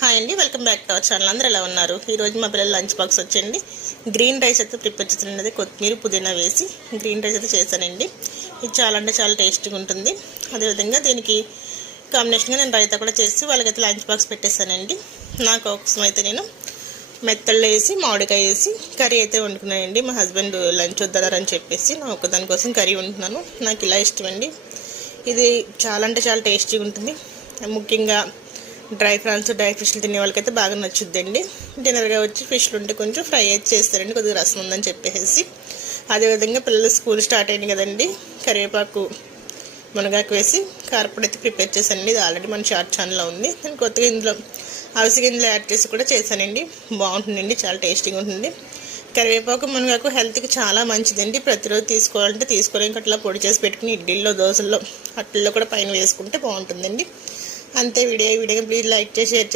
Hi అండి, welcome back to our channel. అందరూ ఎలా ఉన్నారు? ఈరోజు మా పిల్లల లంచ్ బాక్స్ వచ్చండి గ్రీన్ రైస్ అయితే ప్రిపేర్ చేసినది, కొత్తిమీర పుదీనా వేసి గ్రీన్ రైస్ అయితే చేశానండి. ఇది చాలా అంటే చాలా టేస్టీగా ఉంటుంది. అదేవిధంగా దీనికి కాంబినేషన్గా నేను రైతా కూడా చేసి వాళ్ళకైతే లంచ్ బాక్స్ పెట్టేశానండి. నా కోసం అయితే నేను మెత్తళ్ళు వేసి మామిడికాయ వేసి కర్రీ అయితే వండుకున్నానండి. మా హస్బెండ్ లంచ్ వద్దరని చెప్పేసి నా ఒక్కదాని కోసం కర్రీ వండుతున్నాను. నాకు ఇలా ఇష్టమండి. ఇది చాలా అంటే చాలా టేస్టీగా ఉంటుంది. ముఖ్యంగా డ్రై ఫ్రాన్స్, డ్రై ఫిష్లు తినే వాళ్ళకైతే బాగా నచ్చుద్దండి. డిన్నర్గా వచ్చి ఫిష్లు ఉంటే కొంచెం ఫ్రై అయితే చేస్తారండి, కొద్దిగా రసం ఉందని చెప్పేసి. అదేవిధంగా పిల్లలు స్కూల్ స్టార్ట్ అయింది కదండి, కరివేపాకు మునగాకు వేసి కారపొడి అయితే ప్రిపేర్ చేశానండి. ఇది ఆల్రెడీ మన షార్ట్ ఛానల్లో ఉంది. నేను కొత్తగా ఇందులో అవిసె గింజలు యాడ్ చేసి కూడా చేశానండి. బాగుంటుందండి, చాలా టేస్టీగా ఉంటుంది. కరివేపాకు మునగాకు హెల్త్కి చాలా మంచిదండి. ప్రతిరోజు తీసుకోవాలంటే తీసుకోలేం, అట్లా పొడి చేసి పెట్టుకుని ఇడ్లీల్లో, దోశల్లో, అట్లలో కూడా పైన వేసుకుంటే బాగుంటుందండి. అంతే. వీడియో ప్లీజ్ లైక్ చేసి షేర్